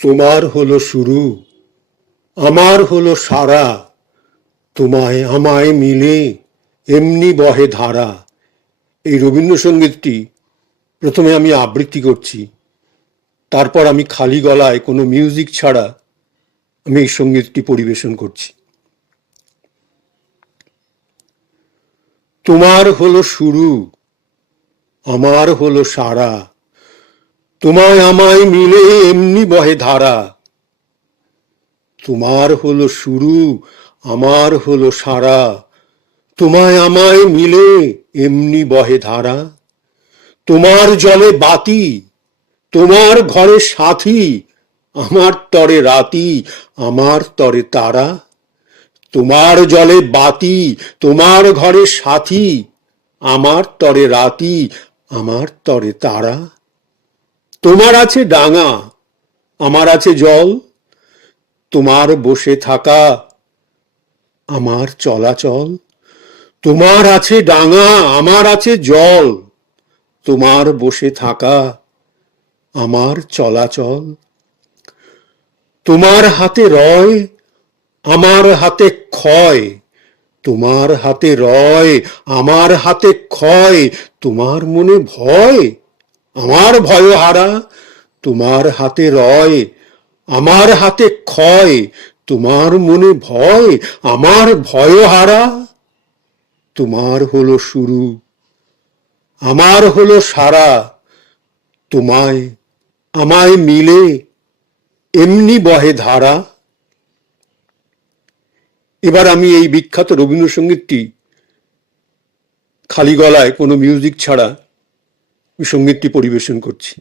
তোমার হলো শুরু, আমার হলো সারা, তোমায় আমায় মিলে এমনি বহে ধারা। এই রবীন্দ্রসঙ্গীতটি প্রথমে আমি আবৃত্তি করছি, তারপর আমি খালি গলায় কোনো মিউজিক ছাড়া আমি এই সঙ্গীতটি পরিবেশন করছি। তোমার হলো শুরু, আমার হলো সারা, তোমায় আমায় মিলে এমনি বহে ধারা। তোমার হলো শুরু, আমার হলো সারা, তোমায় আমায় মিলে এমনি বহে ধারা। তোমার জলে বাতি, তোমার ঘরে সাথী, আমার তরে রাতি, আমার তরে তারা। তোমার জলে বাতি, তোমার ঘরে সাথী, আমার তরে রাতি, আমার তরে তারা। তোমার আছে ডাঙা, আমার আছে জল, তোমার বসে থাকা, আমার চলাচল। তোমার আছে ডাঙা, আমার আছে জল, তোমার বসে থাকা, আমার চলাচল। তোমার হাতে রয়, আমার হাতে ক্ষয়, তোমার হাতে রয়, আমার হাতে ক্ষয়। তোমার মনে ভয়, আমার ভয় হারা, তোমার হাতে রয়, আমার হাতে ক্ষয়। তোমার মনে ভয়, আমার ভয় হারা। তোমার হলো শুরু, আমার হলো সারা, তোমায় আমায় মিলে এমনি বহে ধারা। এবার আমি এই বিখ্যাত রবীন্দ্রসঙ্গীতটি খালি গলায় কোনো মিউজিক ছাড়া সঙ্গীতটি পরিবেশন করছি।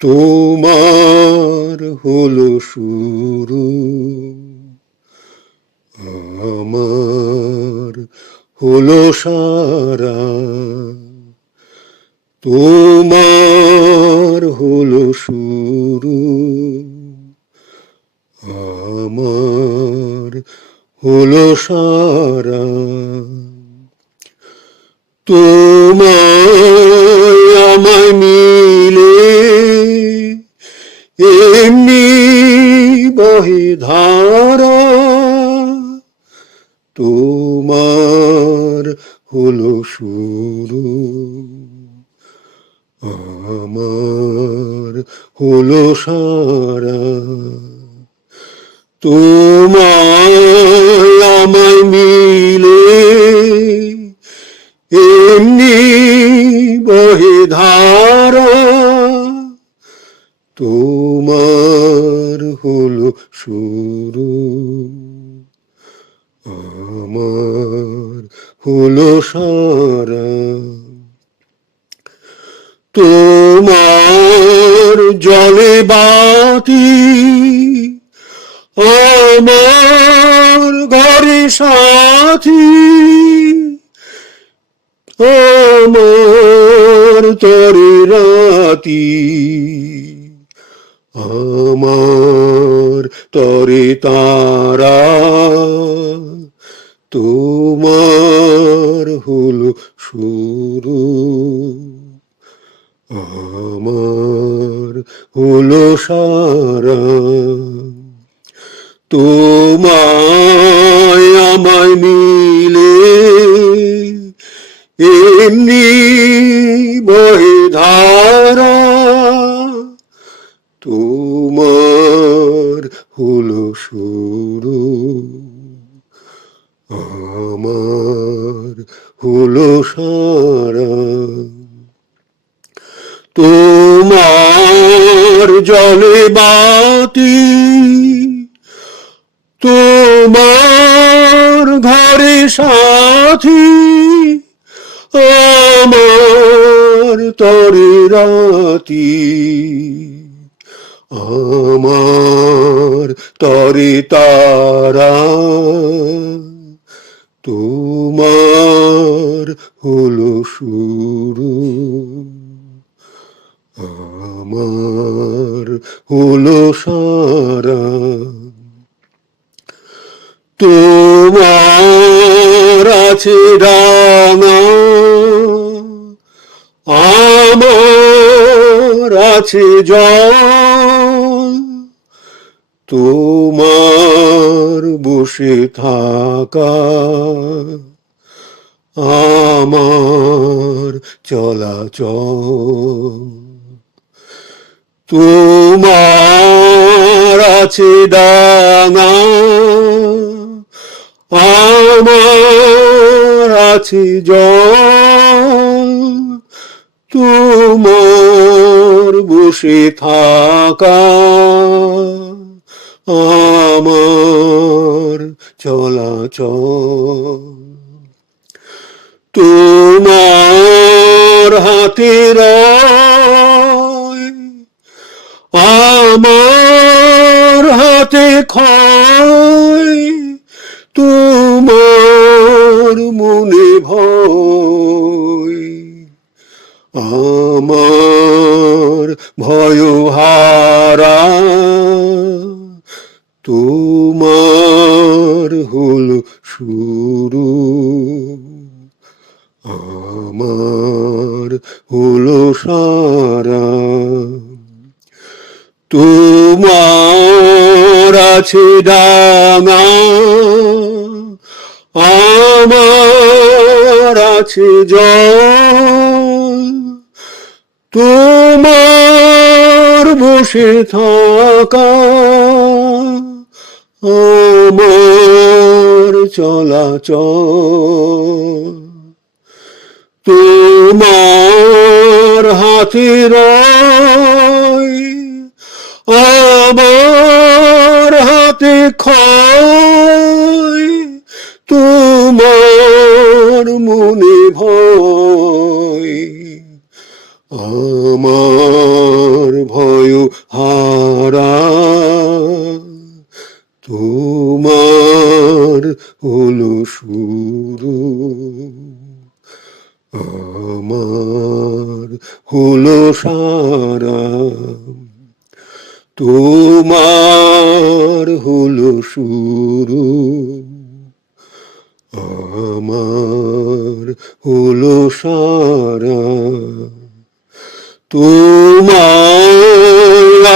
তোমার হলো শুরু, আমার হলো সারা, তোমার হলো শুরু, আমার হলো সারা। তোমায় আমায় মিলে এমনি বহে ধারা। তোমার হলো শুরু, আমার হলো সারা। তোমায় আমায় মিলে এমনি বহে ধারা। তোমার হলো শুরু, আমার হলো সারা। তোমার জলে বাতি, আমার ঘরে সাথী, আমার তরে রাতি, আমার তরে তারা। তোমার হলো শুরু, আমার হলো সারা। তোমায় আমায় মিলে এমনি বহে ধারা। তোমার হলো শুরু, আমার হলো সারা। তোমার জলে বাতি, তোমার ঘরে সাথী, আমার তরে রাতি, আমার তরে তারা। তোমার হলো শুরু, আমার হলো সারা। তোমার আছে ডাঙা, আমার আছে জল, তোমার বসে থাকা আমার চলাচল। তোমার আছে ডাঙা, আমার আছে জল, তোমার বসে থাকা আমার চলাচল। তোমার হাতে রয়, আমার হাতে ক্ষয়, তোমার মনে ভয়, আমার ভয়হারা, তোমার হলো শুরু, আমার হলো সারা। তোমার আছে ডাঙা, আমার আছে জল, তোমার বসে থাকা আমার চলাচল। তোমার হাতে রয়, আমার হাতে ক্ষয়, তোমার মনে ভয়, আমার ভয় হারা, তোমার হলো শুরু, আমার হলো সারা। তোমার হলো শুরু, আমার হলো সারা। তোমার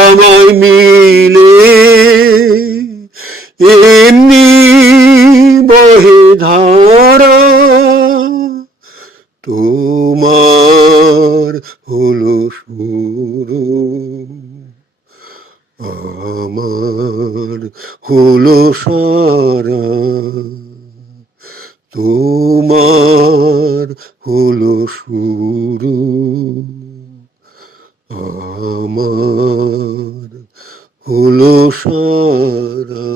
আমায় মিলে এমনি বহে ধারা, তোমার হলো শুরু, আমার হলো সারা। তোমার হলো শুরু, আমার হলো সারা।